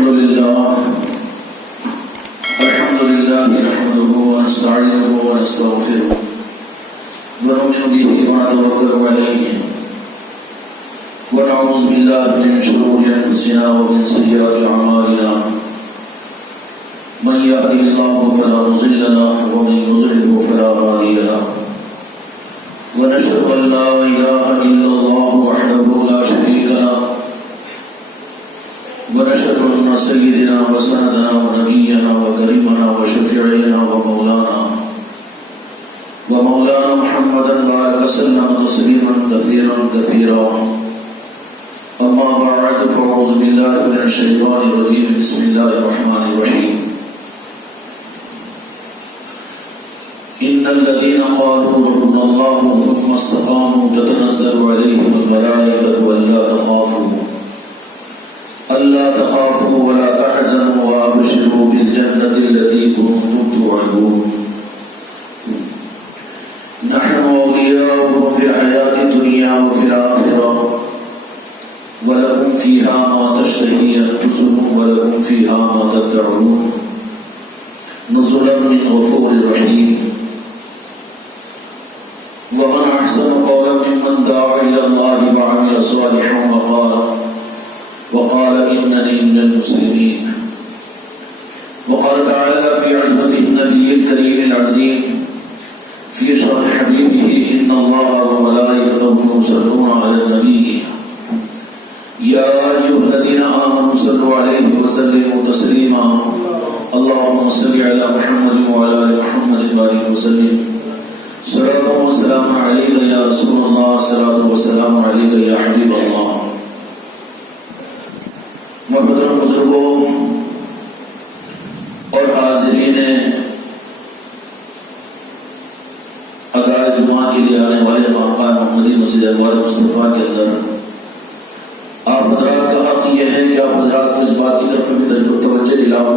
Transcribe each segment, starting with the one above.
الحمد لله نحمده ونستعينه ونستغفره ونؤمن به ونتوكل عليه ونعوذ بالله من شرور انفسنا ومن سيئات اعمالنا من يهده الله فلا مضل له ومن يضلل فلا هادي له ونشهد ان لا اله الا الله وحده لا شريك له ونشهد ان سيدنا وسندنا ونبينا وكريمنا وشفيعنا ومولانا محمدا بارك وسلم تسليما كثيرا كثيرا. اما بعد فاعوذ بالله من الشيطان الرجيم. بسم الله الرحمن الرحيم. ان الذين قالوا ربنا الله ثم استقاموا تتنزل عليهم الملائكه ألا تخافوا ولا تحزنوا وابشروا بالجنة التي كنتم توعدون. نحن أولياؤكم في الحياة الدنيا وفي الآخرة ولكم فيها ما تشتهي أنفسكم ولكم فيها ما تدعون نزلا من غفور رحيم. ومن أحسن قولا ممن دعا إلى الله وعمل صالحا وقال إنني من المسلمين. وقال تعالى في عزمته النبي الكريم العظيم في شرح حبيبه إن الله وملائكته يصلون على النبي يا أيها الذين آمنوا صلوا عليه وسلموا تسليما. اللهم صل على محمد وعلى آل محمد وبارك وسلم. صلاة وسلام عليك يا رسول الله. صلاة وسلام عليك يا حبيب الله. محترم بزرگوں اور حاضرین ادائے جمعہ کے لیے آنے والے خانقاہ محمدی مسجد انوار مصطفیٰ کے اندر آپ حضرات کا حق یہ ہے کہ آپ حضرات کو اس بات کی طرف بھی توجہ دلاؤ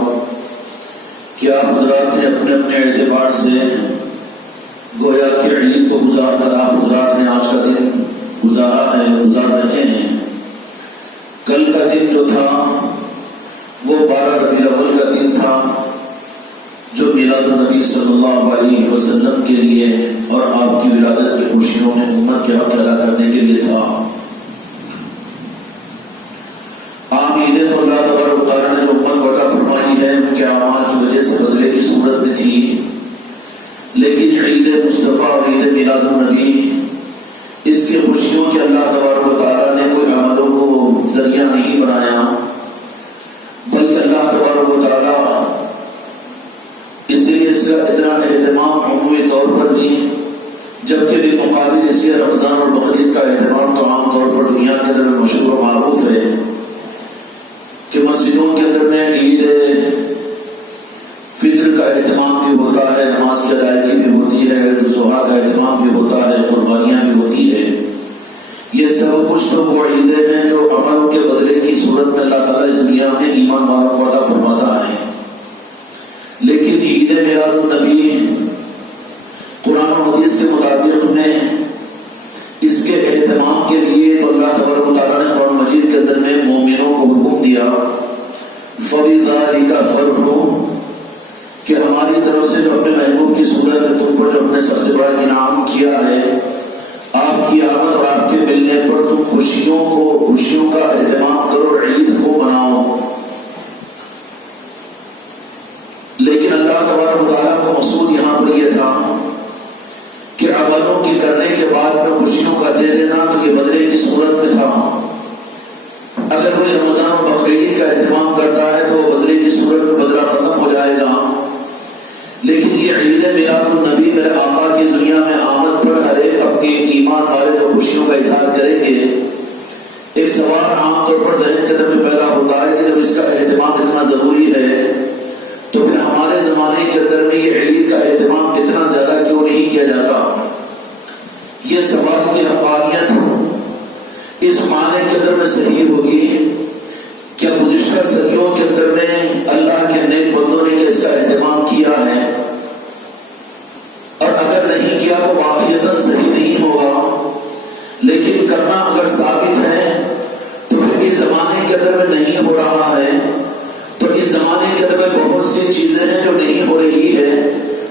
کہ آپ حضرات نے اپنے اپنے اعتبار سے گویا کہ عید کو گزار کر آپ حضرات نے آج کا دن گزار رہے ہیں. کل کا دن جو تھا وہ 12 ربیع الاول کا دن تھا جو میلاد النبی صلی اللہ علیہ وسلم کے لیے اور آپ کی ولادت کی خوشیوں میں امت کے حق ادا کرنے کے لیے تھا. عام عیدیں تو اللہ تبارک و تعالیٰ نے جو امت کو عطا فرمائی ہے ان کے اعمال کی وجہ سے بدلے کی صورت میں تھی، لیکن عید مصطفیٰ اور عید میلاد النبی اس کی خوشیوں کے اللہ تبارک و تعالیٰ نے کوئی عملوں کو ذریعہ نہیں بنایا، بلکہ اللہ تبارک و تعالیٰ اس لیے اس کا اتنا اہتمام عمومی طور پر بھی، جبکہ بالمقابل اس کے رمضان اور بقرعید کا اہتمام تو عام طور پر دنیا کے اندر مشہور و معروف ہے کہ مسجدوں کے اندر میں عید فطر کا اہتمام بھی ہوتا ہے، نماز کی ادائیگی بھی ہوتی ہے، عید الضحیٰ کا اہتمام بھی ہوتا ہے، قربانیاں بھی ہوتی ہے. یہ سب کچھ تو وہ عیدیں ہیں جو عملوں کے بدلے کی صورت میں اللہ تعالیٰ اس دنیا میں ایمان والوں کو عطا فرماتا ہے. لیکن عید میلاد النبی قرآن و حدیث کے مطابق میں اس کے اہتمام کے لیے تو اللہ تبارک و تعالیٰ نے قرآن مجید کے اندر میں مومنوں کو حکم دیا فَبِذَلِكَ فَرْحُوا کہ ہماری طرف سے جو اپنے محبوب کی صورت میں تم پر جو ہم نے سب سے بڑا انعام کیا ہے، آپ کی آمد اور آپ کے ملنے پر تم خوشیوں کا اہتمام کرو، عید کو مناؤ. لیکن اللہ تبارک و تعالیٰ کو مقصود یہاں پر یہ تھا کہ عملوں کی کرنے کے بعد میں خوشیوں کا دے دینا تو یہ بدلے کی صورت میں تھا. اگر کوئی رمضان اور بقرعید کا اہتمام کرتا ہے تو بدلے کی صورت میں بدلہ ختم ہو جائے گا. لیکن یہ عید میلاد النبی میرے آقا کی دنیا میں آمد پر ہر ایک اپنی ایمان والے جو خوشیوں کا اظہار کریں گے، ایک سوال عام طور پر ذہن کے اندر میں پیدا ہوتا ہے کہ جب اس کا اہتمام اتنا ضروری ہے تو پھر ہمارے زمانے کے اندر میں یہ عید کا اہتمام اتنا زیادہ کیوں نہیں کیا جاتا. یہ سوال کی حقانیت اس معنی کے اندر میں صحیح ہوگی کیا گزشتہ صدیوں کے اندر میں اللہ کے نیک بندوں نے اس کا اہتمام کیا ہے، اور اگر نہیں کیا تو واقعیتاً صحیح نہیں ہوگا. لیکن کرنا اگر ثابت ہے تو پھر اس زمانے کے اندر میں نہیں ہو رہا ہے سی چیزیں ہیں جو نہیں ہو رہی ہے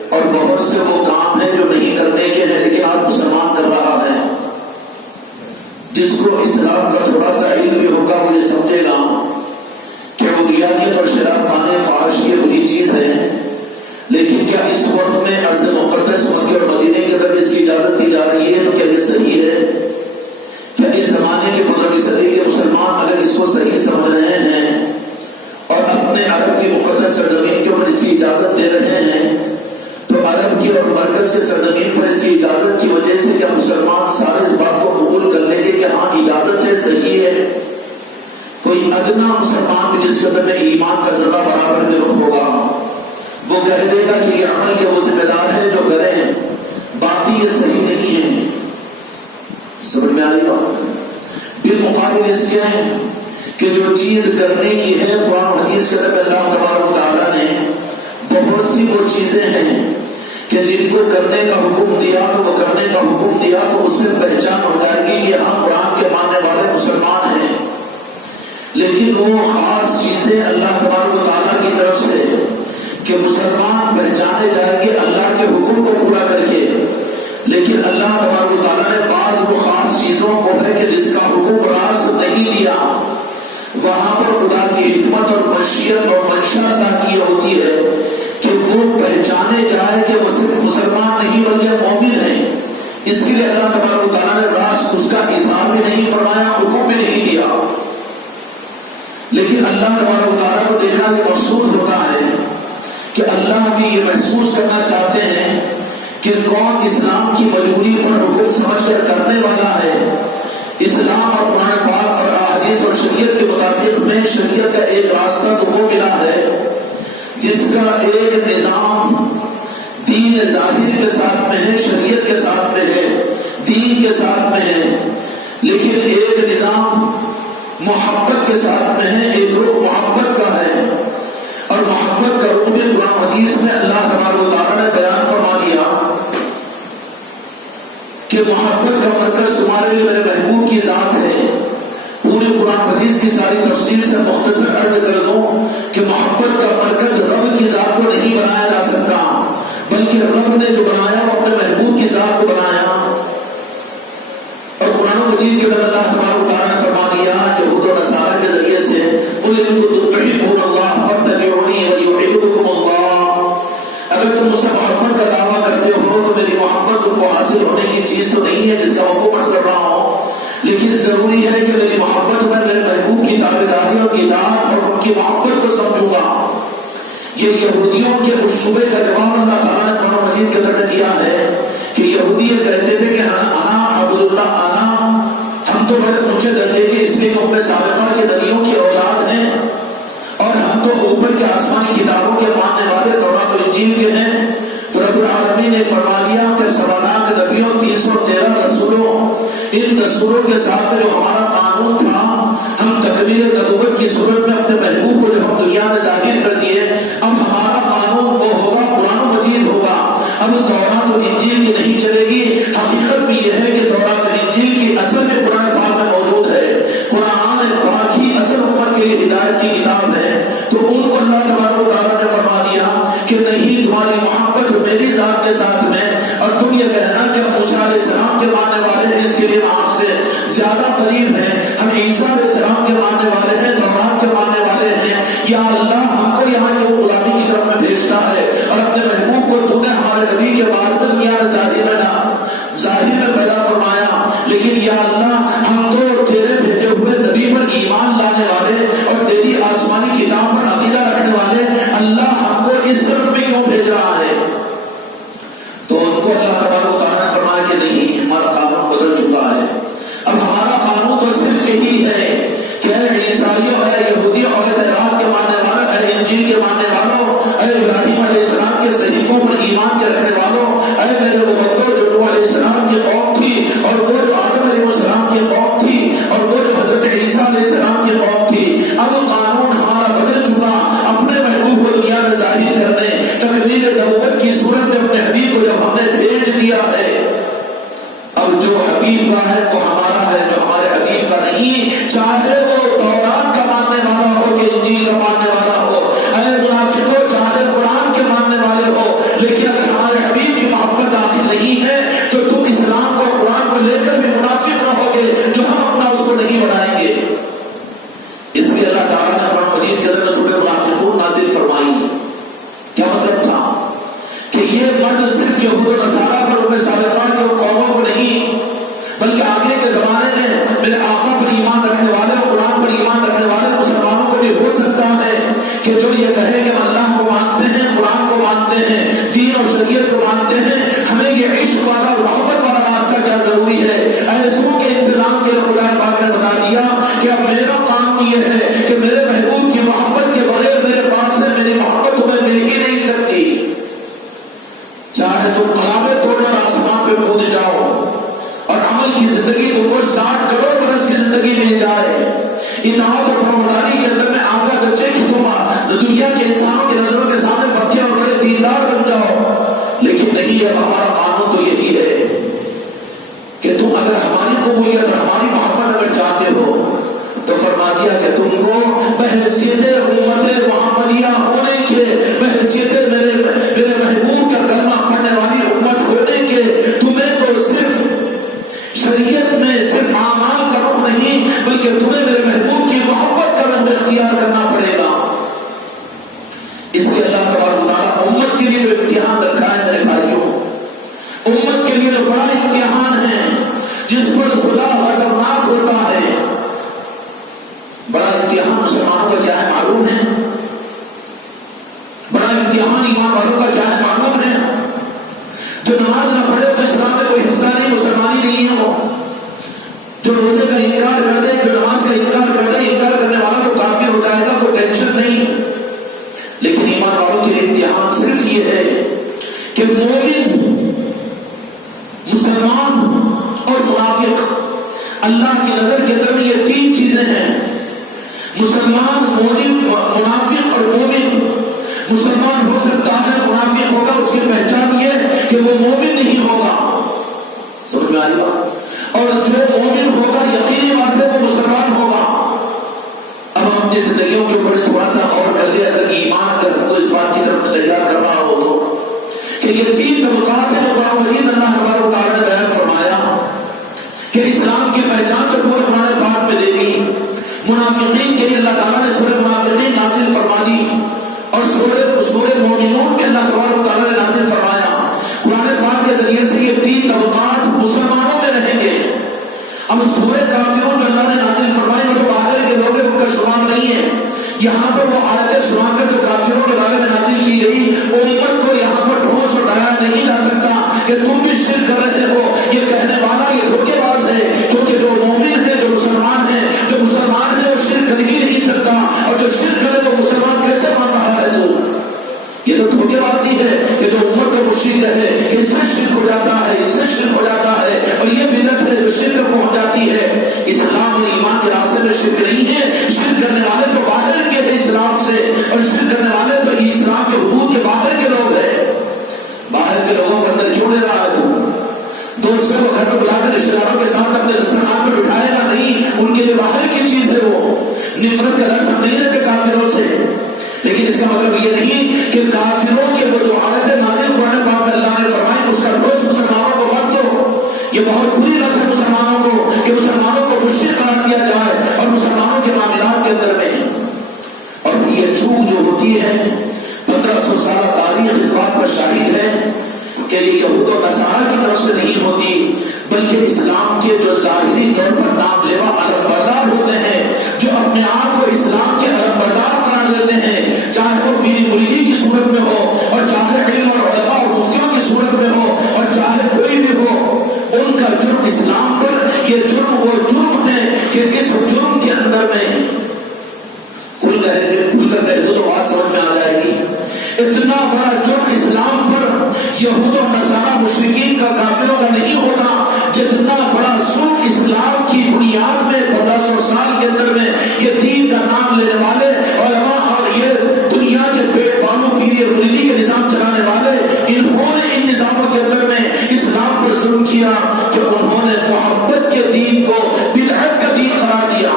اور بہت سے وہ کام ہیں جو نہیں کرنے کے ہیں، لیکن آج مسلمان کر رہا ہے۔ جس کو اسلام کا تھوڑا سا علم بھی ہوگا وہ یہ سمجھے گا کہ بنیادیت اور شراب خانے فحش یہ بری چیز ہے، لیکن کیا اس وقت میں ارض مقدس مکہ اور مدینے کی طرف اس کی اجازت دی جا رہی ہے تو کیا یہ صحیح ہے؟ کیا اس زمانے کے 15ویں صدی کے مسلمان اگر اس کو صحیح سمجھ رہے ہیں اور اپنے عرب کی مقدس سرزمین کے اوپر اس کی اجازت دے رہے ہیں تو عرب کی اور مرکز کے سرزمین پر اس کی اجازت کی وجہ سے کیا مسلمان سارے اس بات کو قبول کر لیں گے کہ ہاں اجازت ہے، صحیح ہے؟ کوئی ادنا مسلمان بھی جس کے اندر میں ایمان کا ذرہ برابر میں رخ ہوگا وہ کہہ دے گا کہ یہ عمل کے وہ ذمہ دار ہے جو کریں، باقی یہ صحیح نہیں ہے۔ سمجھ میں آ رہی بات؟ بالمقابل اس کے ہیں کہ جو چیز کرنے کی ہے قرآن حدیث کے اندر اللہ تبارک و تعالیٰ نے بہت سی وہ چیزیں ہیں کہ جن کو کرنے کا حکم دیا تو وہ کرنے کا حکم دیا تو اس سے پہچان ہو جائے گی کہ ہم قرآن کے ماننے والے مسلمان ہیں، لیکن وہ خاص چیزیں اللہ تبارک و تعالیٰ کی طرف سے کہ مسلمان پہچانے جائیں گے اللہ کے حکم کو پورا کر کے، لیکن اللہ تبارک و تعالیٰ نے بعض وہ خاص چیزوں کو ہے کہ جس کا حکم راست نہیں دیا وہاں پر خدا کی حکمت اور مشیت اور منشا ادا کی ہوتی ہے کہ وہ پہچانے جائے کہ وہ صرف مسلمان نہیں بلکہ مومن ہیں۔ اس کے لیے اللہ تبارک و تعالیٰ نے راست اس کا اظہار بھی نہیں فرمایا، حکم بھی نہیں دیا، لیکن اللہ تبارک و تعالیٰ کو دیکھنا یہ مقصود ہوتا ہے کہ اللہ بھی یہ محسوس کرنا چاہتے ہیں کہ کون اسلام کی مجبوری پر حکم سمجھ کر کرنے والا ہے۔ اسلام اور قرآن پاک اور احادیث اور شریعت کے مطابق میں شریعت کا ایک راستہ تو وہ ملا ہے جس کا ایک نظام دین ظاہر کے ساتھ میں ہے، شریعت کے ساتھ میں ہے، دین کے ساتھ میں ہے، لیکن ایک نظام محبت کے ساتھ میں ہے، ایک روح محبت کا ہے، اور محبت کا روح بھی قرآن حدیث میں اللہ تبارک و تعالیٰ نے بیان فرما دیا کہ محبت کا مرکز تمہارے لیے میرے محبوب کی ذات ہے۔ پورے قرآن حدیث کی ساری تفصیل سے مختصر عرض کر دوں کہ محبت کا مرکز رب کی ذات کو نہیں بنایا جا سکتا، بلکہ رب نے جو بنایا وہ اپنے محبوب کی ذات کو بنایا۔ اور قرآن مجید کے اندر اللہ تبارک و تعالیٰ نے فرما دیا یہود و نصارہ کے ذریعے سے قل ان کنتم تحبون اللہ فاتبعونی ویحببکم اللہ، اگر تم مجھ سے محبت کا دعویٰ کرتے ہو تو میری محبت تم کو حاصل ہونے کی چیز تو نہیں ہے جس کا مفہوم عرض کر رہا ہوں، لیکن ضروری ہے کہ میری محبت میں میرے محبوب کی تابعداری اور اطاعت اور ان کی محبت کو سمجھوں گا۔ یہ یہودیوں کے اس شبے کا جواب اللہ تعالیٰ نے قرآن مجید کے اندر دیا ہے کہ یہودی یہ کہتے تھے کہ انا عبد اللہ، انا ہم تو بڑے اونچے درجے کے اس لیے ہم سابقہ کے نبیوں کی اولاد ہیں اور ہم تو اوپر کے آسمانی کتابوں کے ماننے والے تورات اور انجیل کے ہیں۔ تو رب العالمین نے فرما دیا کہ سوالات نبیوں 313 رسولوں ان دستوروں کے ساتھ جو ہمارا قانون تھا ہم تکمیل نبوت کی صورت میں اپنے محبوب کو جو ہم دنیا میں ظاہر کر دیے، اب ہمارا قانون وہ ہوگا قرآن مجید ہوگا، اب تورات و انجیل کی نہیں چلے گی۔ حقیقت بھی یہ ہے کہ تورات و انجیل کی اصل میں قرآن پاک میں موجود ہے، قرآن پاک ہی اصل امت کے لیے ہدایت کی کتاب ہے۔ تو ان کو اللہ تبارک و تعالیٰ نے فرما دیا کہ نہیں، تمہاری محبت میری ذات کے ساتھ میں، اور تم یہ کہنا کہ ہم موسیٰ علیہ السلام کے ماننے والے ہیں، اس کے لیے آپ سے زیادہ قریب ہیں، ہم عیسیٰ علیہ السلام کے ماننے والے ہیں، تورات کے ماننے والے ہیں، یا اللہ ہم کو یہاں کے غلامی کی طرف میں بھیجتا ہے اور اپنے محبوب کو تو نے ہمارے نبی کے بعد میں دنیا میں ظاہر میں پیدا فرمایا، لیکن یا اللہ ہم تو تیرے بھیجے ہوئے نبی پر ایمان لانے والے اور تیری آسمانی کتاب پر عقیدہ رکھنے والے، اللہ ہم کو اس طرف میں کیوں بھیج رہا ہے؟ تو ان کو اللہ تبارک و تعالیٰ نے فرمایا کہ نہیں، ہمارا قانون بدل چکا ہے، اب ہمارا قانون تو صرف یہی ہے کہ اے عیسائیوں، اے یہودیوں، اے تورات کے ماننے والے، اے انجیل کے ماننے والے، صرف یہود و نصارہ پر ان سابقہ کے قوموں کو نہیں بلکہ آگے کے زمانے میں میرے آقا پر ایمان رکھنے والے اور قرآن پر ایمان رکھنے والے مسلمانوں کو بھی ہو سکتا ہے کہ جو یہ کہے کہ ہم اللہ کو مانتے ہیں، قرآن کو مانتے ہیں، دین اور شریعت کو مانتے ہیں، ہمیں یہ عشق والا اور محبت والا راستہ کیا ضروری ہے؟ ایسوں کے انتظام کے خدا پاک نے بتا دیا کہ اب میرا قانون یہ ہے کہ میرے محبوب کی محبت کے بغیر میرے پاس سے میری محبت تمہیں مل ہی نہیں سکتی۔ چاہے تم قلابے توڑ کر آسمان پہ کود جاؤ اور عمل کی زندگی تم کو 60 کروڑ برس کی زندگی مل جائے، اطاعت اور فرمانبرداری کے اندر میں آگے بچے کہ تم دنیا کے انسانوں کی نظروں کے سامنے پکے اور بڑے دیندار بن جاؤ، لیکن نہیں، اب ہمارا قانون تو یہی ہے کہ تم اگر ہماری قبولیت اور ہماری محبت اگر چاہتے ہو تو فرما دیا کہ تم کو بحیثیت امت محمدیہ ہونے کے، بحیثیت میرے محبوب کا کلمہ پڑھنے والی امت ہونے کے، تمہیں تو صرف شریعت میں صرف اعمال کا رخ نہیں بلکہ تمہیں میرے محبوب کی محبت کا رخ اختیار کرنا پڑے گا۔ اس لیے اللہ تبارک و تعالیٰ امت کے لیے جو امتحان رکھا ہے میرے بھائیوں، امت کے لیے جو بڑا امتحان ہے جس پر خدا غضبناک ہوتا ہے، بڑا امتحان مسلمانوں کا کیا ہے معلوم ہے؟ بڑا امتحان ایمان والوں کا کیا ہے معلوم ہے؟ جو نماز نہ پڑھے تو اسلام میں کوئی حصہ نہیں، مسلمانی نہیں ہے وہ۔ جو روزے کا انکار کر دے، جو نماز کا انکار کر دے، انکار کرنے والا تو کافر ہو جائے گا، کوئی ٹینشن نہیں۔ لیکن ایمان والوں کے امتحان صرف یہ ہے کہ مومن، مسلمان اور منافق، اللہ کی نظر کے اندر میں یہ 3 چیزیں ہیں، مسلمان، مومن، منافق اور مومن۔ مسلمان ہو سکتا ہے، منافق ہوگا، اس کی پہچان یہ کہ وہ مومن نہیں ہوگا، سمجھ میں آ رہی بات؟ اور جو مومن ہوگا یقینی بات ہے وہ مسلمان ہوگا۔ اب ہم اپنی زندگیوں کے اوپر تھوڑا سا غور کر لیں، اگر ایمان اگر ہم کو اس بات کی طرف تیار کر رہا ہو تو کہ یہ 3 طبقات ہیں جو قرآن مجید اللہ تبارک و تعالیٰ نے بیان فرمایا کہ اسلام کی پہچان تو پورے قرآن پاک میں دے دی۔ منافقین کے لیے اللہ تعالیٰ نے سورہ منافقین نازل فرما دی اور سورہ مومنون کے اللہ تبارک و تعالیٰ نے نازل فرمایا۔ قرآن پاک کے ذریعے سے یہ 3 طبقات مسلمانوں میں رہیں گے۔ اب سورہ کافرون جو اللہ نے نازل فرمائی وہ تو باہر کے لوگ ہیں، ان کا شمار نہیں ہے۔ یہاں پر وہ آیتیں سنا کر جو کافروں کے بارے میں نازل کی گئی، امت کو یہاں پر ٹھوس اٹھایا نہیں جا سکتا کہ تم بھی شرک کر رہے ہو، یہ کہنے والا یہ دھوکے باز ہے، کیونکہ جو مومن ہے، جو مسلمان ہے وہ شرک کر ہی نہیں سکتا، اور جو شرک کرے وہ مسلمان کیسے مان رہا ہے تو یہ تو دھوکے بازی ہے کہ جو امت کا مشرک ہے کہ اس سے شرک ہو جاتا ہے، اس سے شرک ہو جاتا ہے، اور یہ بدعت ہے جو شرک پہنچ جاتی ہے۔ اسلام اور ایمان کے راستے میں شرک نہیں ہے، شرک کرنے والے تو باہر کے ہیں اسلام سے، اور شرک کرنے والے تو اسلام کے حدود کے باہر کے لوگ ہیں۔ باہر کے لوگوں کو اندر کیوں لے رہا ہے تو دوستوں کو گھر میں بلا کر رشتے داروں کے ساتھ اپنے دسترخوان میں بٹھائے گا نہیں، ان کے لیے باہر کی چیز ہے وہ۔ نفرت کا درس ہم نہیں لیتے کافروں سے، لیکن اس کا مطلب یہ نہیں کہ کافروں کے وہ جو آیتیں نازل قرآن پاک میں اللہ نے فرمائی اس کا دوست مسلمانوں کو مت دو۔ یہ بہت بری لت ہے مسلمانوں کو کہ مسلمانوں کو مشرک قرار دیا جائے اور مسلمانوں کے معاملات کے اندر میں، اور پھر یہ چوک جو ہوتی ہے 1500 سالہ تاریخ اس بات پر شاہد ہے کہ یہ یہود و نصارہ کی طرف سے نہیں ہوتی، بلکہ اسلام کے جو ظاہری طور پر نام لیوا علم بردار ہوتے ہیں، جو اپنے آپ کو اسلام کے علم بردار قرار لیتے ہیں، چاہے وہ پیری مریدی کی صورت میں ہو، اور چاہے علم اور علماء اور مفتیوں کی صورت میں ہو، اور چاہے کوئی بھی ہو، ان کا جرم اسلام پر یہ جرم وہ جرم ہے کہ اس جرم کے اندر میں کھل کر کہہ دو تو بات سمجھ میں آ جائے گی۔ اتنا بڑا جرم اسلام پر یہود و نصارہ مشرکین کا، کافروں کا نہیں ہوتا جتنا بڑا ظلم اسلام کی بنیاد میں 1500 سال کے اندر میں یہ دین کا نام لینے والے علماء اور یہ دنیا کے پیٹ پالو پیری اور مریدی کے نظام چلانے والے، انہوں نے ان نظاموں کے اندر میں اسلام پر ظلم کیا کہ انہوں نے محبت کے دین کو بدعت کا دین قرار دیا۔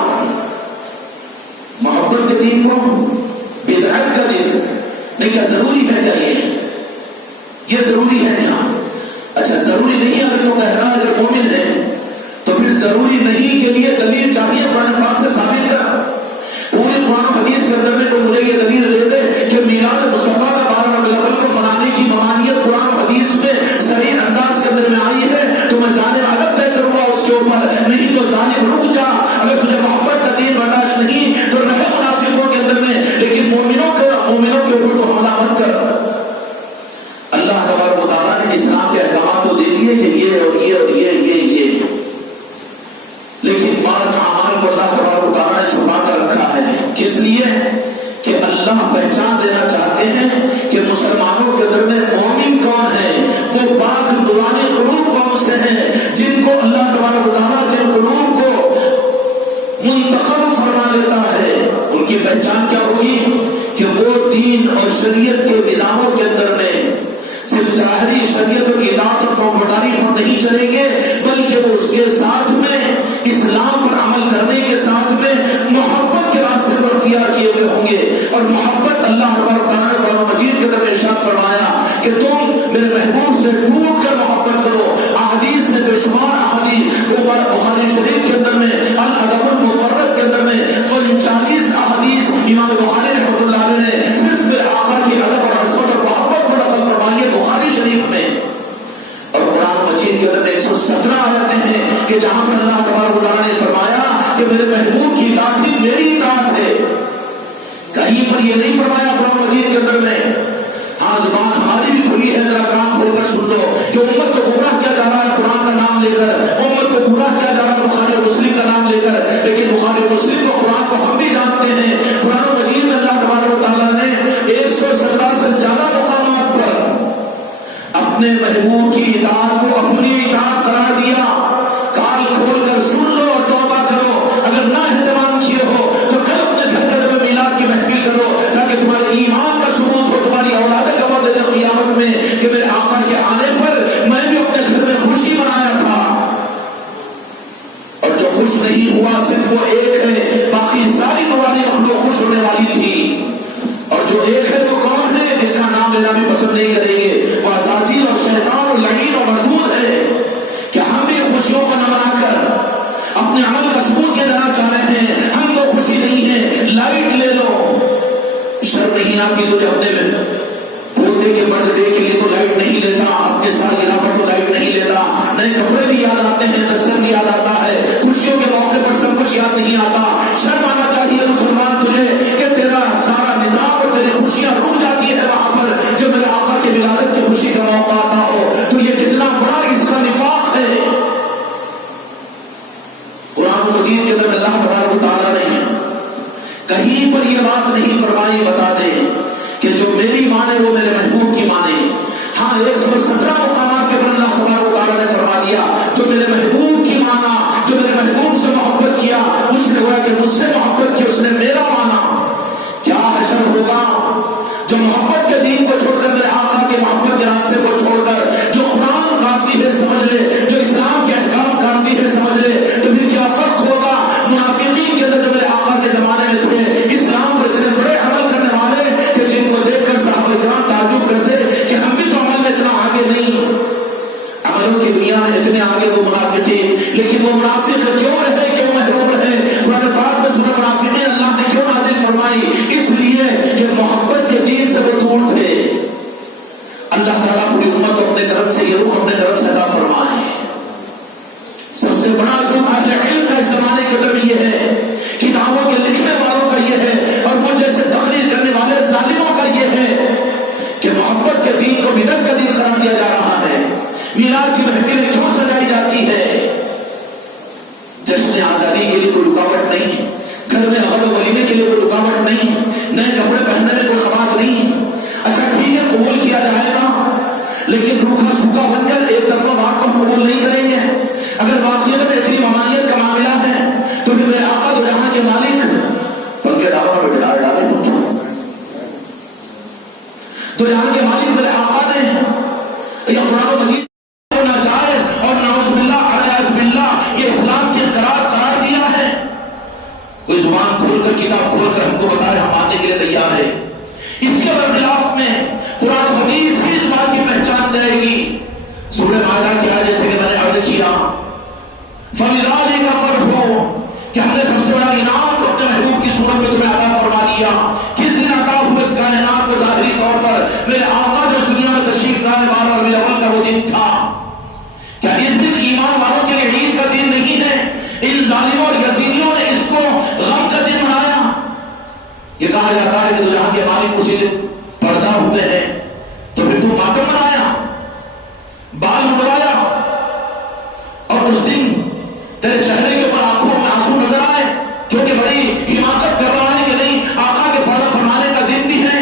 محبت کے دین کو بدعت کا دین نہیں، کیا ضروری ہے؟ کیا یہ ضروری ہے کیا؟ اچھا ضروری نہیں، اگر تو کہہ رہا اگر مومن ہے تو پھر ضروری نہیں کے لیے دلیل چاہیے قرآن پاک سے ثابت کر۔ پورے قرآن حدیث کے اندر میں کوئی مجھے یہ دلیل دے دے کہ میلاد مصطفیٰ کا 12 ربیع الاول کو منانے کی ممانعت قرآن حدیث میں دین اور شریعت کے نظاموں کے اندر میں صرف ظاہری شریعت اور اطاعت اور فرمانبرداری پر نہیں چلیں گے، بلکہ وہ اس کے ساتھ میں اسلام پر عمل کرنے کے ساتھ میں محبت کے راستے پر اختیار کیے ہوئے ہوں گے. اور محبت اللہ تبارک و تعالیٰ نے قرآن مجید کے اندر ارشاد فرمایا کہ تم میرے محبوب سے ٹوٹ کر محبت کرو. احادیث نے بے شمار احادیث، بخاری شریف کے اندر میں الادب المفرد کے اندر میں 40 احادیث امام بخاری رحمۃ اللہ علیہ نے صرف میرے آقا کی ادب اور عظمت اور محبت کو نقل فرمائی ہے بخاری شریف میں. اور قرآن مجید کے اندر 117 آیتیں ہیں کہ جہاں پر اللہ تبارک و تعالیٰ نے فرمایا کہ میرے محبوب کی اطاعت ہی میری اطاعت ہے. کہیں پر یہ نہیں فرمایا قرآن مجید کے اندر میں، ہاں زبان ہماری بھی کھلی ہے، ذرا کان کھول کر سن لو کہ امت کو گمراہ کیا جا رہا ہے قرآن کا نام لے کر، امت کو گمراہ کیا جا رہا ہے بخاری اور مسلم کا نام لے کر. لیکن بخاری اور مسلم کو قرآن کو ہم بھی جانتے ہیں. قرآن مجید میں اللہ تبارک و تعالیٰ نے 117 سے زیادہ مقامات پر اپنے محبوب کی اطاعت کو اپنی اطاعت قرار دیا. کان کھول کر سن لو اور توبہ کرو. اگر نہ اہتمام کیے ہو تو کل اپنے گھر کے میں میلاد کی محفل کرو تاکہ تمہارے ایمان کا ثبوت ہو، تمہاری اولاد گواہ دے دے قیامت میں کہ میرے آقا کے آنے پر میں بھی اپنے گھر میں خوشی منایا تھا. اور جو خوش نہیں ہوا صرف وہ ایک ہے، باقی ساری نورانی مخلوق خوش ہونے والی تھی. اور جو ایک ہے وہ کون ہے جس کا نام لینا بھی پسند نہیں کریں گے، وہ عزازیل اور شیطان اور لعین اور مردود ہے. کہ ہم بھی خوشیوں کو نہ منا کر اپنے عمل کا ثبوت یہ دینا چاہ رہے ہیں ہم کو خوشی نہیں ہے. لائٹ لے لو، شرم نہیں آتی تو اپنے میں پوتے کے برتھ ڈے کے لیے تو لائٹ نہیں لیتا، اپنے سالگرہ پر تو لائٹ نہیں لیتا. نئے کپڑے بھی یاد آتے ہیں، دستر بھی یاد آتا ہے، خوشیوں کے موقع پر سب کچھ یاد نہیں آتا. شرم آنا چاہیے مسلمان تجھے کہ تیرا سارا نظام اور تیری خوشیاں رک جاتی ہے وہاں پر جب میرے آقا کی ولادت کی خوشی کا موقع آتا ہو. تو یہ کتنا بڑا اس کا نفاق ہے. قرآن مجید کے اندر اللہ تبارک و تعالیٰ نے کہیں پر یہ بات نہیں فرمائی، بتا دے کہ جو میری مانے وہ میرے محبوب کی مانے. ہاں 117 مقامات کے پر اللہ تبارک و تعالیٰ نے فرما دیا جو میرے محبوب کی مانا، جو میرے محبوب سے محبت کیا اس نے ہوا کہ مجھ سے محبت کی، اس نے میرا مانا. کیا حشر ہوگا جو محبت کے دین کو چھوڑ کر میرے آقا کے محبت کے راستے کو چھوڑ کر جو قرآن کافی ہے سمجھ لے، جو اسلام کے احکام کافی ہے سمجھ لے. تو پھر کیا فرق ہوگا منافقین کے اندر جو میرے آقا کے زمانے میں تھے، اسلام پر اتنے بڑے عمل کرنے والے کہ جن کو دیکھ کر صحابہ کرام تعجب کرتے کہ ہم بھی تو عمل میں اتنا آگے نہیں، عملوں کی دنیا میں اتنے آگے وہ منافقین. لیکن وہ منافق کیوں رہے، کیوں محروم رہے؟ قرآن پاک میں سورہ منافقین اللہ نے کیوں نازل فرمائی؟ اس لیے کہ محبت کے دین سے وہ دور تھے. اللہ تعالیٰ پوری امت کو اپنے کرم سے یہ رخ اپنے کرم سے عطا فرمائے. سب سے بڑا ظلم اہل علم کا اس زمانے کے اندر یہ ہے، کتابوں کے لکھنے والوں کا یہ ہے، اور مجھ جیسے تقریر کرنے والے ظالموں کا یہ ہے کہ محبت کے دین کو بدعت کا دین قرار دیا جا رہا ہے. میلاد کی محفلیں کیوں سجائی جاتی ہے؟ جشن آزادی کے لیے کوئی رکاوٹ نہیں، گھر میں غد و ولیمے کے لیے کوئی رکاوٹ نہیں، نئے کپڑے پہننے میں کوئی خبر نہیں. اچھا ٹھیک ہے قبول کیا جائے گا، لیکن روکھا سوکھا بن کر ایک طرفہ بات کو قبول نہیں کریں گے. اگر واقعی میں اتنی ممانعت کا معاملہ ہے تو پھر میرے آقا دو جہاں کے مالک پنکھے ڈالوں پر بٹھا ڈالے دو جہاں کے مالک میرے آقا نے یہ قرآن مجید کو ناجائز اور نعوذ باللہ علیہ باللہ یہ اسلام کے قرار دیا ہے. کوئی زبان کھول کر کتاب کھول کر ہم کو بتائے ہم آنے کے لیے تیار ہے. اس کے برخلاف میں قرآن حدیث کی زبان کی پہچان دے گی. سورہ مائدہ کی آیت جیسے کہ میں نے عرض کیا فَلِذَلِكَ فَرْحُ کہ ہم نے سب سے بڑا انعام کو اپنے محبوب کی صورت میں تمہیں عطا فرما دیا. کس دن عطا ہوئے؟ کائنات کو ظاہری طور پر میرے آقا جو دنیا میں تشریف لانے والا ربیع الاول کا وہ دن تھا. کیا اس دن ایمان والوں کے لیے عید کا دن نہیں ہے؟ ان ظالموں اور یزیدیوں نے اس کو غم کا دن منایا. یہ کہا جاتا ہے کہ دو جہاں کے مالک اسی دن پردہ ہوئے ہیں تو پھر تو ماتم منایا، بال مڑایا، اور اس دن تیرے چہرے کے اوپر آنکھوں میں آنسو نظر آئے کیونکہ بڑی حماقت کر رہا ہے کہ نہیں آقا کے پردہ فرمانے کا دن بھی ہے.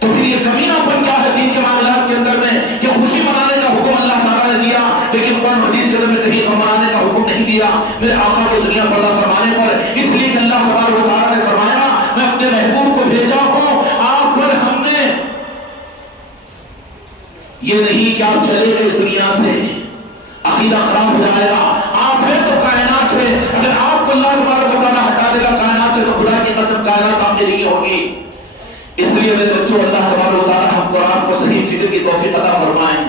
تو پھر یہ کمینہ پن کیا ہے دین کے معاملات کے اندر میں کہ خوشی منانے کا حکم اللہ تعالیٰ نے دیا لیکن قرآن حدیث کے اندر میں کہیں غم منانے کا حکم نہیں دیا میرے آقا کو دنیا پردہ فرمانے پر. اس لیے کہ اللہ تبارک و تعالیٰ نے فرمایا میں اپنے محبوب کو بھیجا ہوں آپ پر یہ نہیں کہ آپ چلے گئے اس دنیا سے عقیدہ خراب ہو جائے گا. آپ ہیں تو کائنات ہے. اگر آپ کو اللہ تبارک و تعالیٰ ہٹا دے گا کائنات سے تو خدا کی قسم کائنات باقی نہیں ہوگی. اس لیے میرے بچوں اللہ تبارک و تعالیٰ ہم قرآن کو صحیح فکر کی توفیق عطا فرمائیں.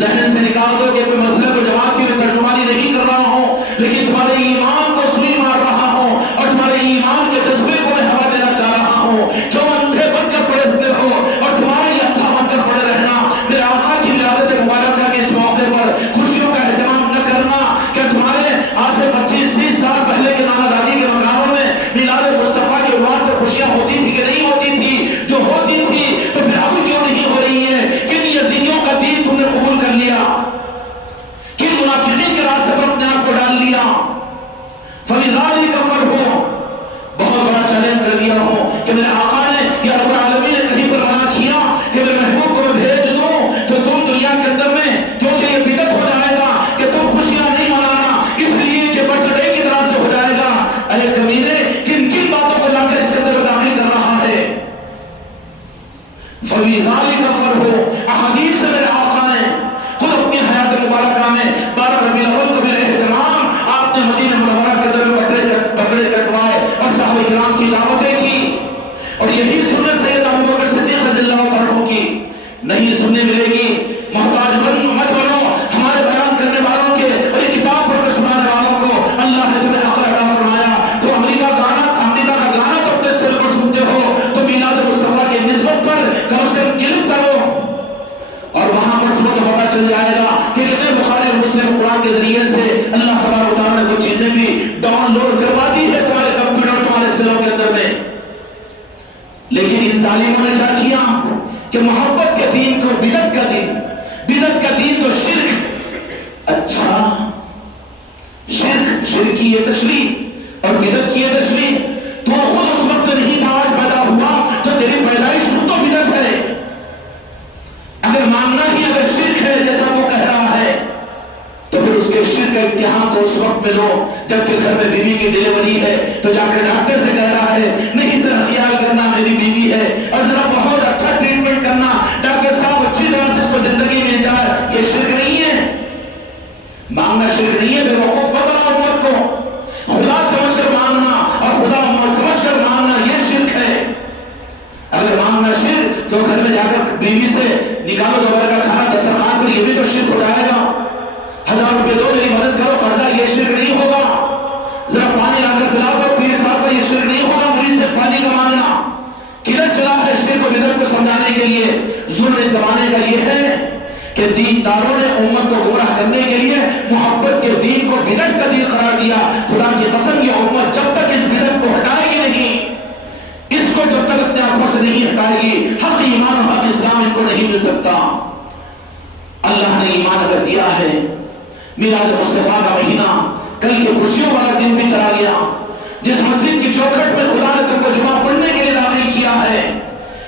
ذہن سے نکال دو کہ کوئی مسئلہ کو جماعت کی میں ترجمانی نہیں کر رہا ہوں, لیکن تمہارے ایمان کو سوئی مار رہا ہوں اور تمہارے ایمان کے جذبے کو میں ہوا دینا چاہ رہا ہوں. جو اندھے بن کر پڑے ہوئے ہو اور تمہارے یہ اندھا بن کر پڑے رہنا, میرے آقا کی ولادت مبارکہ کے اس موقع پر خوشیوں کا اہتمام نہ کرنا. کہ تمہارے آج سے 25-30 سال پہلے کے نانا دادی کے مکانوں میں میلاد مصطفیٰ کے عنوان پر خوشیاں ہوتی تھی کہ نہیں ہوتی تھی؟ جو ہوتی تھی تو پھر اب کیوں نہیں ہو رہی ہے؟ کن یزیدیوں کا دین تم نے قبول کر لیا, کن منافقین کے راستے پر اپنے آپ کو ڈال لیا. فَلِذَلِكَ فَرْحُ بہت بڑا چیلنج کر دیا ہوں کہ میرے آقا نے یا رب العالمین نے کہیں پر منع کیا کہ میرے محبوب کو میں بھیج دوں تو تم دنیا کے اندر میں, کیونکہ یہ بدعت ہو جائے گا کہ تم خوشیاں نہیں منانا اس لیے کہ برتھ ڈے کی طرح سے ہو جائے گا. اے کمینے, کن کن باتوں کو لا کر اس کے اندر داخل کر رہا ہے. فَلِذَلِكَ فَرْحُ احادیث سے میرے آقا نے خود اپنی حیات مبارکہ میں 12 ربیع الاول کو بالاہتمام آپ نے مدینہ منورہ کے اندر بکرے کٹوائے اور صحابہ کرام کی دعوتیں کی. اور یہی سنت سید ابوبکر صدیق رضی اللہ عنہ کی نہیں سننے ملے گی. محتاج مت بنو ہمارے بیان کرنے والوں کے اور یہ کتاب پڑھ کر سنانے والوں کو. اللہ نے تمہیں عقل عطا فرمایا. تو امریکہ کا گانا تو اپنے سر پر سنتے ہو تو میلاد مصطفیٰ کی نسبت پر کم سے کم کلپ کرو اور وہاں پر سنو تو پتا چل جائے گا کہ کتنے بخاری اور مسلم قرآن کے ذریعے سے اللہ تبارک و تعالیٰ نے وہ چیزیں بھی ڈاؤن لوڈ کروا دی ہے تمہارے کمپیوٹر تمہارے سروں کے اندر میں. لیکن ان ظالموں نے کیا کیا کہ محبت کے دین کو بدعت کا دین تو شرک. اچھا شرک کی یہ تشریح اور بدعت کی یہ تشریح تو خود اس وقت نہیں تھا, آج پیدا ہوا تو تیری پیدائش خود تو بدعت ہے. اگر ماننا ہی اگر شرک ہے جیسا وہ کہہ رہا ہے تو پھر اس کے شرک کا امتحان تو اس وقت میں لو جبکہ گھر میں بیوی کی ڈیلیوری ہے تو جا کے ڈاکٹر سے کہہ رہا ہے نہیں ذرا خیال کرنا میری بیوی ہے اور ذرا بہت اچھا ٹریٹمنٹ کرنا, ڈاکٹر صاحب اچھی طرح سے اس کو زندگی مل جائے. یہ شرک نہیں ہے, مانگنا شرک نہیں ہے. بے وقوف مت بناؤ امت کو. خدا سمجھ کر مانگنا اور خدا سمجھ کر مانگنا یہ شرک ہے. اگر مانگنا شرک تو گھر میں جا کر بیوی سے نکالو دوپہر کا کھانا دسترخوان پر, یہ بھی تو شرک ہو جائے گا. 1000 روپے دو میری مدد کرو قرضہ, یہ شرک نہیں ہوگا. ذرا پانی لا کر پلاؤ تو پیر صاحب کا یہ شرک نہیں ہوگا. مریض سے پانی کا مانگنا کدھر چلا ہے شرک و بدعت کو سمجھانے کے لیے. ظلم اس زمانے کا یہ ہے کہ دینداروں نے امت کو گمراہ کرنے کے لیے محبت کے دین کو بدعت کا دین قرار دیا. خدا کی قسم یہ امت جب تک اس بدعت کو ہٹائے گی نہیں, اس کو جب تک اپنے آنکھوں سے نہیں ہٹائے گی, حق ایمان اور حق اسلام ان کو نہیں مل سکتا. اللہ نے ایمان اگر دیا ہے, میلاد مصطفیٰ کا مہینہ کل کی خوشیوں والا دن بھی چلا گیا. جس مسجد کی چوکھٹ میں خدا نے تم کو جمعہ پڑھنے کے لیے داخل کیا ہے,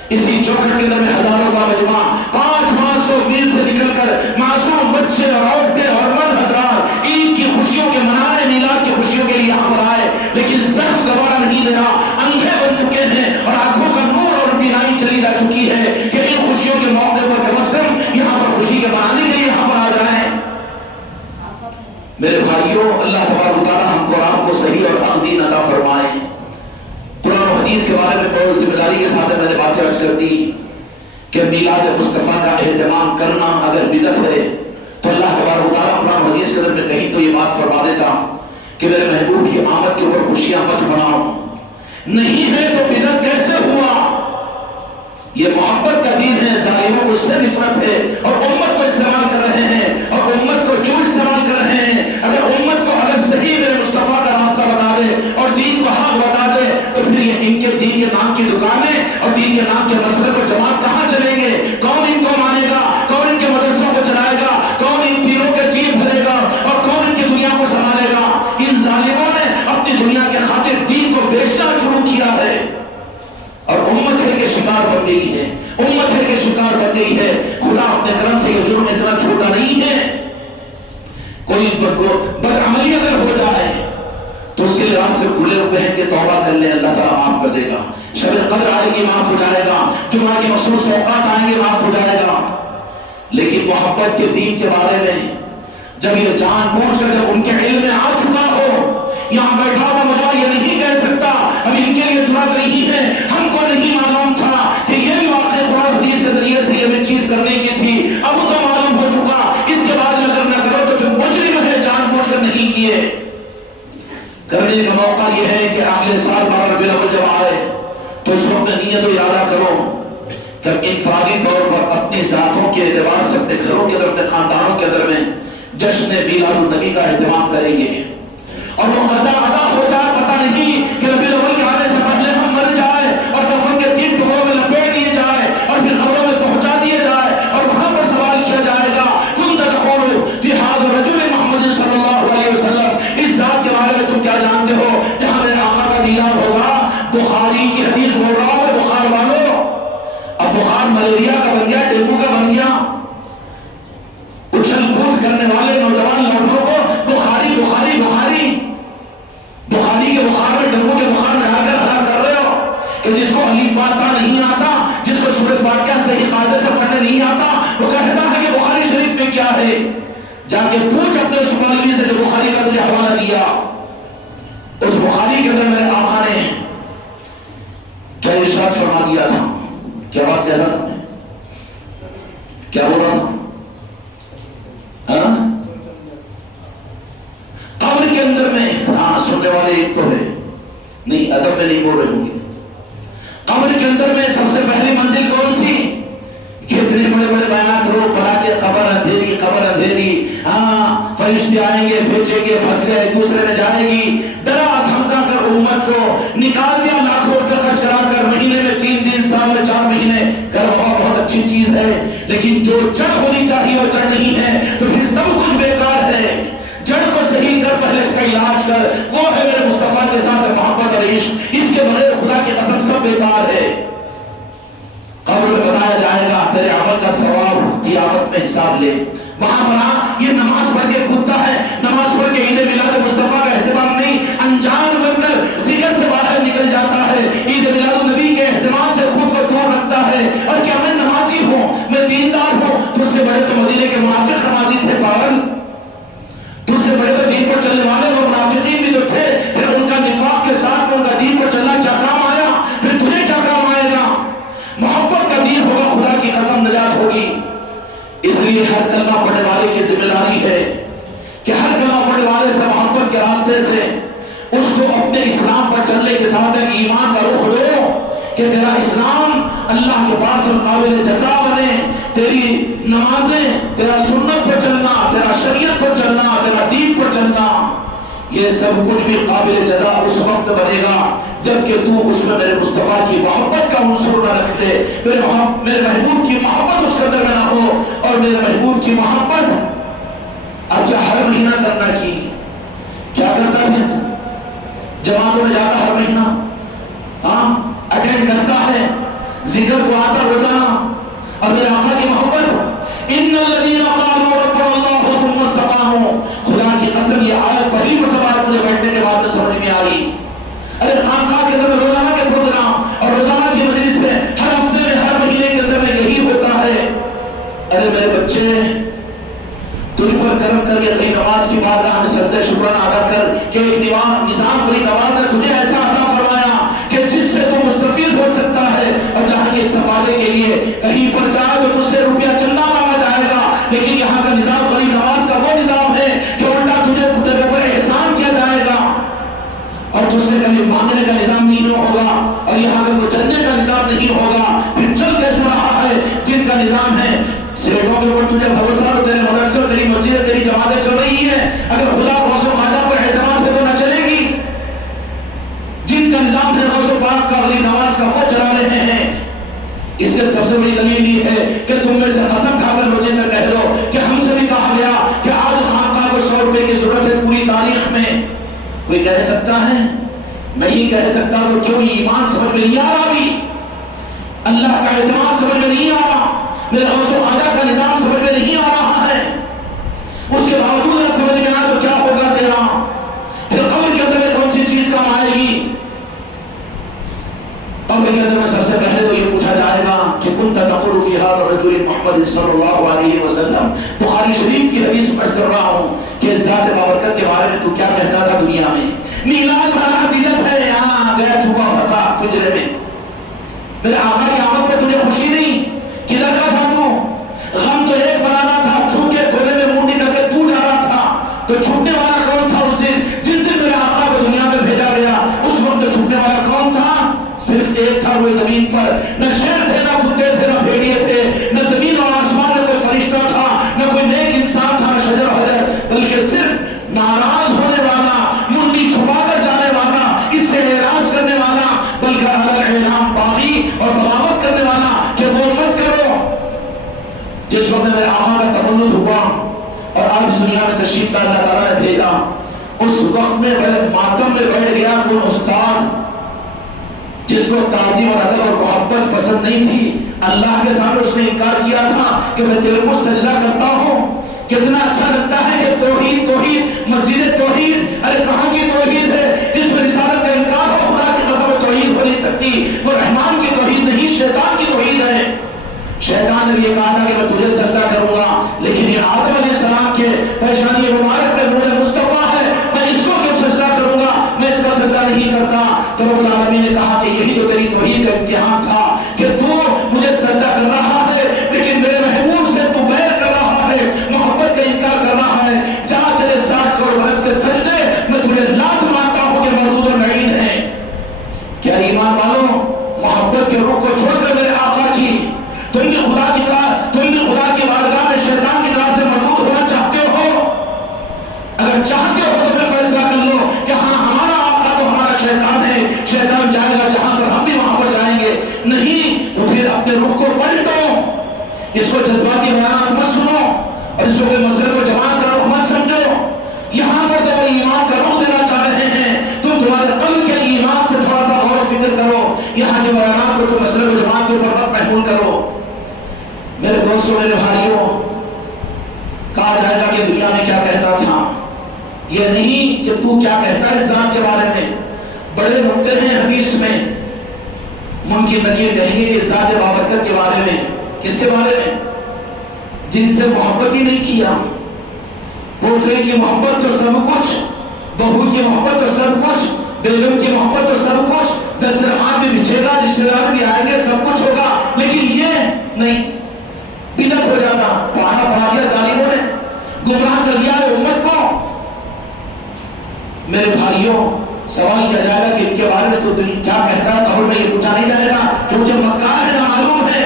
اسی چوکھٹ کے اندر میں ہزاروں کا مجمع 500 میل سے نکل کر معصوم بچے اور عورتیں اور مرد حضرات عید کی خوشیوں کے منانے, میلاد کی خوشیوں کے لیے یہاں پر آئے, لیکن صرف گوارا نہیں دے رہا. اندھے بن چکے ہیں اور آنکھوں کا نور اور بینائی چلی جا چکی ہے کہ ان خوشیوں کے موقع پر کم از کم یہاں پر خوشی کے منانے کے لیے یہاں پر آ جائیں. میرے بھائیوں, اللہ تبارک و تعالیٰ ہم قرآن کو صحیح اور حق دین عطا فرمائے. قرآن و حدیث کے بارے میں بہت ذمہ داری کے ساتھ میں نے باتیں عرض کر دی کہ میلاد مصطفیٰ کا اہتمام کرنا اگر بدعت ہے تو اللہ تبارک و تعالیٰ قرآن و حدیث کے اندر میں کہیں تو یہ بات فرما دیتا کہ میرے محبوب کی آمد کے اوپر خوشیاں مت مناؤ. نہیں ہے تو بدعت کیسے ہوا؟ یہ محبت کا دین ہے, ظالموں کو اس سے نفرت ہے اور امت کو استعمال کر رہے ہیں. اور امت کو کیوں استعمال کر رہے ہیں؟ اگر امت کو اگر صحیح میرے مصطفیٰ کا راستہ بتا دے اور دین کو حق بتا دے تو پھر یہ ان کے دین کے نام کی دکانیں اور دین کے نام کے مسئلے پر جماعت کہاں چلیں گے؟ کون ان کو مانے گا؟ کون ان کے مدرسوں کو چلائے گا؟ کون ان پیروں کے جیب بھرے گا اور کون ان کی دنیا کو سنبھالے گا؟ ان ظالموں نے اپنی دنیا کے خاطر دین کو بیچنا شروع کیا ہے اور امت ہے کہ شکار بن گئی ہے. امت ہے کہ شکار بن گئی ہے. خدا اپنے کرم سے یہ جرم اتنا چھوٹا نہیں ہے. کوئی بدعملی اگر ہو جائے تو اس کے لیے راستے کھلے ہوئے ہیں کہ توبہ کر لیں, اللہ تعالیٰ معاف کر دے گا. شب قدر آئے گی, معاف ہو جائے گا. جمعہ کی مخصوص اوقات آئیں گے, معاف ہو جائے گا. لیکن محبت کے دین کے بارے میں جب یہ جان بوجھ کر جب ان کے علم میں آ چکا ہو، یہاں بیٹھا ہوا مجھے یہ نہیں کہہ سکتا اب ان کے لیے جرات نہیں ہے، ہم کو نہیں معلوم تھا کہ یہ بھی واقع قرآن حدیث کے ذریعے سے یہ چیز کرنے کی تھی، اب تو معلوم ہو چکا، اس کے بعد اگر نہ کرو تو پھر مجرم ہے، جان بوجھ کر نہیں کیے۔ کرنے کا موقع یہ ہے کہ اگلے سال 12 ربیع الاول جب آئے تو اس وقت نیت و ارادہ کرو کہ انفرادی طور پر اپنی ذاتوں کے اعتبار سے اپنے گھروں کے اندر، اپنے خاندانوں کے اندر میں جشن میلاد النبی کا اہتمام کریں گے، اور وہ قضا ادا ہو جائے پتہ نہیں کہ ربیع الاول کے آنے سے پہلے ہم مر جائے اور کفن کے 3 ٹکڑوں میں لپیٹ دیے جائے اور پھر قبروں میں پہنچا دیے جائے اور وہاں پر سوال کیا جائے گا کن تقول فی ھذا الرجل محمد صلی اللہ علیہ وسلم، اس ذات کے بارے میں تم کیا جانتے ہو جہاں میرے آقا کا دیدار ہوگا۔ بخاری کی حدیث بول رہا ہوں، بخار والوں، اب بخار ملیریا کا بن گیا، ڈینگو کا بن گیا، اچھل کود کرنے والے نوجوان لڑکوں کو بخاری بخاری بخاری بخاری کے بخار میں، ڈینگو کے بخار میں آ کر ہلاک کر رہے ہو کہ جس کو الف با تا نہیں آتا، جس کو سورہ فاتحہ صحیح قاعدے سے پڑھنے نہیں آتا، وہ کہتا ہے کہ بخاری شریف میں کیا ہے۔ جا کے پوچھ اپنے اس مولوی سے جو بخاری کا تجھے حوالہ دیا، اس بخاری کے اندر میرے آقا نے کیا ارشاد فرما دیا تھا، کیا بات کہہ رہا تھا، کیا بول رہا تھا؟ قبر کے اندر میں، ہاں سننے والے ایک تو ہے نہیں، ادب میں نہیں بول رہے ہوں گے، قبر کے اندر میں سب سے پہلی منزل کون سی؟ کتنے بڑے بڑے بیانات رو پڑا کے قبر اندھیری، قبر اندھیری، ہاں فرشتے آئیں گے، بھیجیں گے، پھنسے ایک دوسرے میں جائے گی، ڈرا دھمکا کر امت کو نکال دیا، لاکھوں روپے خرچ کرا کر، مہینے میں 3 دن، سال میں 4 مہینے، گھر بابا بہت اچھی چیز ہے، لیکن جو جڑ ہونی چاہیے وہ جڑ نہیں ہے تو پھر سب کچھ بیکار ہے۔ جڑ کو صحیح کر، پہلے اس کا علاج کر، وہ ہے میرے مصطفیٰ کے ساتھ محبت اور عشق، اس کے بغیر خدا کی قسم سب بیکار ہے۔ قبر میں بتایا جائے گا تیرے عمل کا ثواب قیامت میں حساب لے، وہاں پر یہ نماز پڑھ کے کودتا ہے، نماز پڑھ کے عید میلاد مصطفیٰ کا اہتمام نہیں، انجان بن کر ذکر سے باہر نکل جاتا ہے، عید میلاد النبی کے اہتمام سے خود کو دور رکھتا ہے، اور کیا میں نمازی ہوں، میں دیندار ہوں، تجھ سے بڑے تو مدینے کے منافق نمازی تھے پاگل، تجھ سے بڑے تو دین پر چلنے والے وہ منافقین بھی تو تھے، پھر ان کا نفاق کے ساتھ ان کا دین پر چلنا کیا کام آیا، پھر تجھے کیا کام آئے گا؟ محبت کا دین ہوگا، خدا کی قسم نجات ہوگی۔ اس لیے ہر کلمہ پڑھنے والے کی ذمہ داری ہے کہ ہر کلمہ پڑھنے والے سے محبت کے راستے سے اس کو اپنے اسلام پر چلنے کے ساتھ ایمان کا رخ دو کہ تیرا اسلام اللہ کے پاس قابل جزا بنے، تیری نمازیں، تیرا سنت پر چلنا، تیرا شریعت پر چلنا، تیرا دین پر چلنا، یہ سب کچھ بھی قابل جزا اس وقت بنے گا جبکہ تو اس میں میرے مصطفیٰ کی محبت کا عنصر نہ رکھ دے، میرے محبوب کی محبت اس کے اندر میں نہ ہو، اور میرے محبوب کی محبت اب کیا ہر مہینہ کرنا کی، کیا کرتا ہے جماعتوں میں جاتا ہر مہینہ، ہاں اٹینڈ کرتا ہے، ذکر کو آتا روزانہ، اور میرے آقا کی محبت، ان الذین قالوا ربنا اللہ ثم استقاموا، خدا کی قسم یہ آیت پہلی مرتبہ مجھے بیٹھنے کے بعد سمجھ میں آئی۔ ارے خانقاہ کے اندر میں روزانہ کے پروگرام اور روزانہ کی مجلس میں ہر ہفتے میں ہر مہینے کے اندر میں یہی ہوتا ہے، ارے میرے بچے تجھ پر کرم کر کے اپنی نماز کی بارگاہ میں سجدہ شکرانہ ادا کر کہ ایک نظام بری نماز نے تجھے ایسا عطا فرمایا کہ جس سے تو مستفید ہو سکتا ہے، اور جہاں کے استفادے کے لیے کہیں پر جائے تو تجھ سے روپیہ چندہ مانگا جائے گا، لیکن یہاں کا نظام بری نماز کا وہ نظام ہے کہ الٹا تجھے تیرے پر احسان کیا جائے گا، اور تجھ سے کبھی مانگنے کا نظام نہیں ہوگا، اور یہاں کا کوئی چلنے کا نظام نہیں ہوگا، پھر چل کیسے رہا ہے جن کا نظام ہے سلیٹوں کے اوپر تجھے بھروسہ ہو، تیرے مدرسے، تیری مسجدیں، تیری جماعتیں چل رہی ہیں، اگر خدا غوث و خواجہ پر اعتماد ہو تو نہ چلے گی، جن کا نظام ہے غوث و پاک کا غریب نواز کا وہ چلا رہے ہیں۔ اس کے سب سے بڑی دلیل یہ ہے کہ تم میں سے قسم کھا کر مسجد میں کہہ دو کہ ہم سے بھی کہا گیا کہ آج خانقاہ کو 100 روپے کی ضرورت ہے پوری تاریخ میں، کوئی کہہ سکتا ہے؟ نہیں کہہ سکتا، تو کیوں ایمان سمجھ میں نہیں آ رہا، بھی اللہ کا اعتماد سمجھ میں نہیں آ رہا، میرے غوث و خواجہ کا نظام سمجھ میں نہیں آ رہا ہے، اس کے باوجود نہ سمجھ میں آئے تو کیا ہوگا تیرا؟ پھر قبر کے اندر میں کون سی چیز کام آئے گی؟ قبر کے اندر میں سب سے پہلے تو یہ پوچھا جائے گا کہ کنت تقول فی ھذا الرجل محمد محمد صلی اللہ علیہ وسلم. بخاری شریف کی حدیث پڑھ کر رہا ہوں کہ اس ذات بابرکت کے بارے میں تو کیا کہتا تھا دنیا میں. میلاد بھرا عقیدت ہے، یہاں گیا چھپا پھنسا پنجرے میں. میرے آقا کی آمد پہ تجھے خوشی نہیں؟ کدھر کا تھا تو؟ غم تو ایک بنانا تھا، چھو کے گولے میں منہ نکل کے تو جا رہا تھا. تو چھوٹنے والا کون تھا اس دن؟ جس دن میرے آقا کو دنیا میں بھیجا گیا اس وقت چھوٹنے والا کون تھا؟ صرف ایک تھا وہ زمین پر. نہ شیر تھے، نہ کتے تھے، نہ بھیڑیے تھے، نہ زمین اور آسمان میں کوئی فرشتہ تھا، نہ کوئی نیک انسان تھا، نہ شجر حجر، بلکہ صرف ناراض ہونے والا، منڈی چھپا کر جانے والا، اس سے اعراض کرنے والا، بلکہ اعلان باغی اور بغاوت کرنے والا کہ وہ مت کرو. جس وقت میرے آقا کا تولد ہوا اور آپ اس دنیا میں تشریف لا اللہ تعالیٰ نے بھیجا، اس وقت میں ماتم میں بیٹھ گیا کوئی استاد جس کو تعظیم اور ادب اور محبت پسند نہیں تھی. اللہ کے سامنے اس نے انکار کیا تھا کہ میں تیرے کو سجدہ کرتا ہوں. کتنا اچھا لگتا ہے کہ توحید توحید مسجد توحید، ارے کہاں کی توحید ہے جس میں رسالت کا انکار ہو؟ خدا کی قسم توحید ہو نہیں سکتی. وہ رحمان کی توحید نہیں، شیطان کی توحید ہے. شیطان نے یہ کہا تھا کہ میں تجھے سجدہ کروں گا، لیکن یہ آدم علیہ السلام کے پیشانی مبارک پہ نور مصطفیٰ ہے، میں اس کو کیوں سجدہ کروں گا؟ میں اس کا سجدہ نہیں کرتا. تو رب العالمین نے کہا کہ یہی تو تیری توحید کا امتحان تھا کہ تو مجھے سجدہ کر رہا ہے لیکن میرے محبوب سے تو بیر کر رہا ہے، محبت کا انکار کر رہا ہے. جا تیرے 60 کروڑ برس کے سجدے میں تجھے لاکھ مانتا ہوں کہ مردود و معین ہے. کیا ایمان والوں، محبت کے روح کو چھوڑ کر میرے آقا کی تم بھی خدا کی بارگاہ میں شیطان کی طرح سے مردود ہونا چاہتے ہو؟ اگر چاہتے ہو تو پھر فیصلہ کر لو کہ ہاں ہمارا آقا تو ہمارا شیطان ہے، شیطان جائے گا جہاں پر ہم بھی وہاں پر جائیں گے. نہیں تو پھر اپنے روح کو پلٹو، اس کو جذباتی بیانات مت سنو اور اس کو کوئی مسئلے کو جماعت کا رخ مت سمجھو. یہاں پر تو ایمان کا رخ دینا چاہ رہے ہیں، تم تمہارے قلب کے ایمان سے تھوڑا سا غور و فکر کرو. یہاں کے بیانات کو کوئی مسئلے کو جماعت کے اوپر مت محمول کرو. میرے دوستوں، میرے بھائیوں، کہا جائے گا کہ دنیا میں کیا کہتا تھا، یہ نہیں کہ تو کیا کہتا ہے اس ذات کے بارے میں. بڑے نکتے ہیں حدیث میں، منکر نکیر کہیں گے کہ اس ذات بابرکت کے بارے میں. کس کے بارے میں؟ جن سے محبت ہی نہیں کیا. پوترے کی محبت تو سب کچھ، بہو کی محبت تو سب کچھ، بیگم کی محبت تو سب کچھ، دسترخوان بھی بچھے گا، رشتے دار بھی آئیں گے، سب کچھ ہوگا، لیکن یہ نہیں. بدعت ہو جاتا. پڑھا دیا ظالموں نے، گمراہ کر دیا ہے امت کو. میرے بھائیوں، سوال کیا جائے گا کہ ان کے بارے میں تو کیا کہتا ہے؟ قبر میں یہ پوچھا نہیں جائے گا کہ مجھے مکہ ہے نہ معلوم ہے.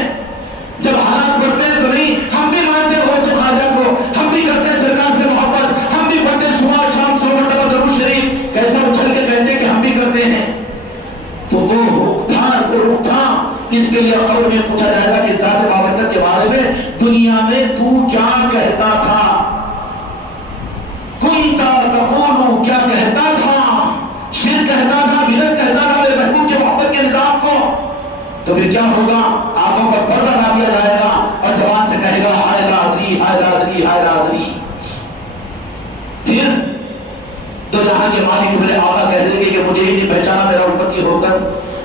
جب حالات بڑھتے ہیں تو نہیں، ہم بھی مانتے ہیں غوث خواجہ کو، ہم بھی کرتے ہیں سرکار سے محبت، ہم بھی پڑھتے ہیں صبح شام 100 مرتبہ درود شریف. کیسا اچھل کے کہتے ہیں کہ ہم بھی کرتے ہیں. تو وہ رخ تھا اس کے لیے قبر میں پوچھا جائے گا کہ ذات بابرکت کے بارے میں دنیا میں تو کیا کہتا تھا؟ کنتا تقول، کیا کہتا تھا؟ شرک کہتا تھا، بدعت کہتا تھا میرے محبوب کے محبت کے نظام کو. تو پھر کیا ہوگا؟ آنکھوں پر پردہ ڈال دیا جائے گا اور زبان سے کہے گا ہائے رادری ہائے رادری ہائے رادری. پھر دو جہاں کے مالک میرے آقا کہہ دیں گے کہ مجھے ہی نہیں پہچانا میرا امتی ہو کر،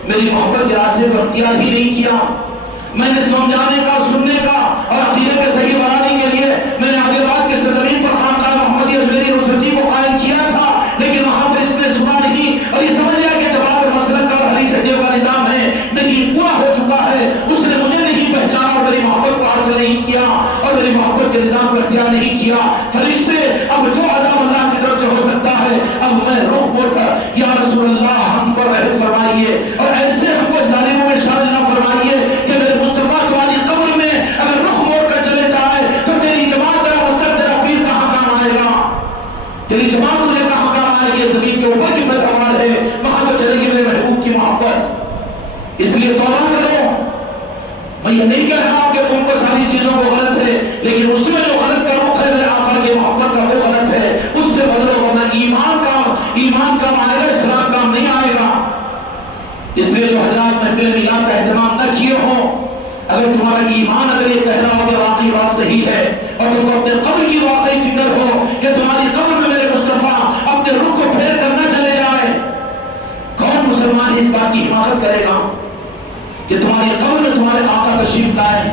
میری محبت کے راستے کو اختیار ہی نہیں کیا. میں نے سمجھانے کا، سننے کا اور عقیدے کے صحیح بنانے کے لیے میں نے آگے بات کے سرزمین پر خانقاہ محمدیہ اجمیری نصرتی کو قائم کیا تھا، لیکن وہاں پر اس نے سنا نہیں اور یہ سمجھ لیا کہ جماعت مسلک کا ہری جھنڈیوں کا نظام ہے. نہیں، پورا ہو چکا ہے. اس نے مجھے نہیں پہچانا اور میری محبت کو حاصل نہیں کیا اور میری محبت کے نظام کو اختیار نہیں کیا. فرشتے، اب جو عذاب اللہ کی طرف سے ہو سکتا ہے، اب میں رخ موڑ کر یا رسول اللہ ہم پر رحم فرمائیے اور ایسے ہم کو ظالموں میں شامل نہ فرمائیے کہ میرے مصطفیٰ تمہاری قبر میں اگر رخ موڑ کر چلے جائے تو تیری جماعت، تیرا مسلک، تیرا پیر کہاں کام آئے گا؟ تیری جماعت تجھے کہاں کام آئے گی؟ زمین کے اوپر کی پیداوار ہے، وہاں تو چلے گی میرے محبوب کی محبت. اس لیے توبہ کرو. میں یہ نہیں کہہ رہا ہوں کہ تم کو ساری چیزوں کو غلط ہے، لیکن اس میں جو غلط کا رخ ہے میرے آقا کی محبت کا وہ غلط ہے، اس سے بدلو ورنہ ایمان کام آئے گا، اسلام کام نہیں آئے گا. اس لیے جو حضرات محفل میلاد کا اہتمام نہ کیے ہوں، اگر تمہارا ایمان اگر یہ کہہ رہا ہو کہ واقعی بات صحیح ہے اور تم کو اپنے قبر کی واقعی فکر ہو کہ تمہاری قبر میں میرے مصطفیٰ اپنے رخ کو پھیر کر نہ چلے جائے، کون مسلمان اس بات کی حماقت کرے گا کہ تمہاری قبر میں تمہارے آقا تشریف لائے؟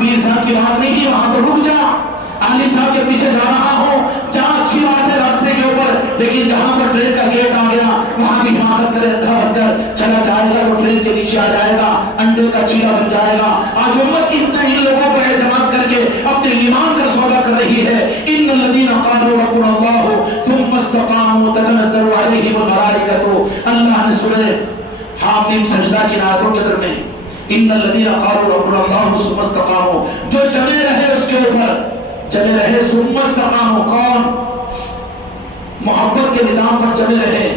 پیر صاحب کی بات نہیں، وہاں پر رک جا، عالم صاحب کے پیچھے جا رہا ہوں، جہاں اچھی بات ہے راستے کے اوپر، لیکن جہاں پر ٹرین کا گیٹ آ گیا وہاں بھی حماقت کرے اندھا بن کر چلا جائے گا تو ٹرین کے نیچے آ جائے گا، انڈے کا چیلا بن جائے گا۔ آج امت ان لوگوں پر اعتماد کر کے اپنے ایمان کا سودا کر رہی ہے۔ ان الذین قالوا ربنا اللہ ثم استقاموا تتنزل علیہم الملائکۃ، اللہ نے سورہ حامیم سجدہ کی آیتوں کے درمیان ان الذین قالوا ربنا اللہ ثم استقاموا، جو جمے رہے اس کے اوپر، جمے رہے ثم استقاموا، کون؟ محبت کے نظام پر جمے رہے۔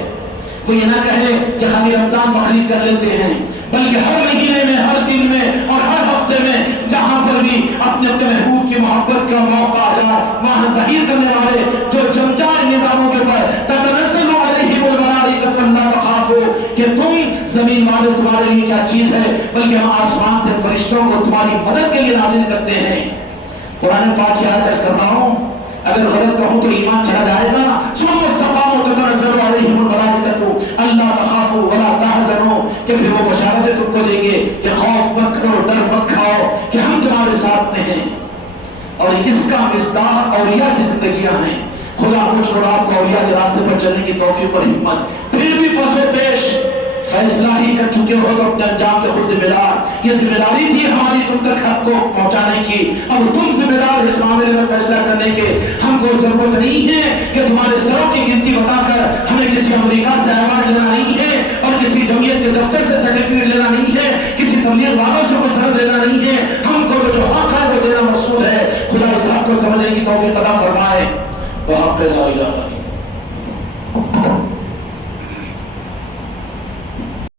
وہ یہ نہ کہے کہ خالی رمضان بقرعید کر لیتے ہیں، بلکہ ہر مہینے میں، ہر دن میں اور ہر ہفتے میں جہاں پر بھی اپنے اپنے محبوب کی محبت کا موقع آ جائے وہاں ظاہر کرنے والے جو جم جائے نظاموں کے پر تتنزل علیہم الملائکۃ الا تخافوا، کہ تم زمین والے تمہارے لیے کیا چیز ہے، بلکہ ہم آسمان سے فرشتوں کو تمہاری مدد کے لیے نازل کرتے ہیں۔ قرآن پاک کی آیت کر رہا ہوں، اگر غلط کہوں تو ایمان چلا جائے گا۔ ثم استقاموا تتنزل علیہم الملائکۃ الا تخافوا ولا تحزنوا، کہ پھر وہ بشارتیں تم کو دیں گے کہ خوف مت کرو، ڈر مت کھاؤ، کہ ہم تمہارے ساتھ میں ہیں۔ اور اس کا مصداق اولیاء کی زندگیاں ہیں۔ خدا مجھ اور آپ کو اولیاء کے راستے پر چلنے کی توفیق اور ہمت، پھر بھی پسو پیش فیصلہ ہی کر چکے ہو تو اپنے انجام کے خود ذمہ دار۔ یہ ذمہ داری تھی ہماری تم تک حق کو پہنچانے کی، اب تم ذمہ دار اس معاملے میں فیصلہ کرنے کے۔ ہم کو ضرورت نہیں ہے کہ تمہارے سروں کی گنتی بتا کر ہمیں کسی امریکہ سے ایوارڈ لینا نہیں ہے، اور کسی جمعیت کے دفتر سے سرٹیفکیٹ لینا نہیں ہے، کسی تبلیغ والوں سے کوئی سند لینا نہیں ہے۔ ہم کو جو حق ہے وہ دینا مقصود ہے۔ خدا اس حق کو سمجھنے کی توفیق عطا فرمائے۔ وحق لا الہ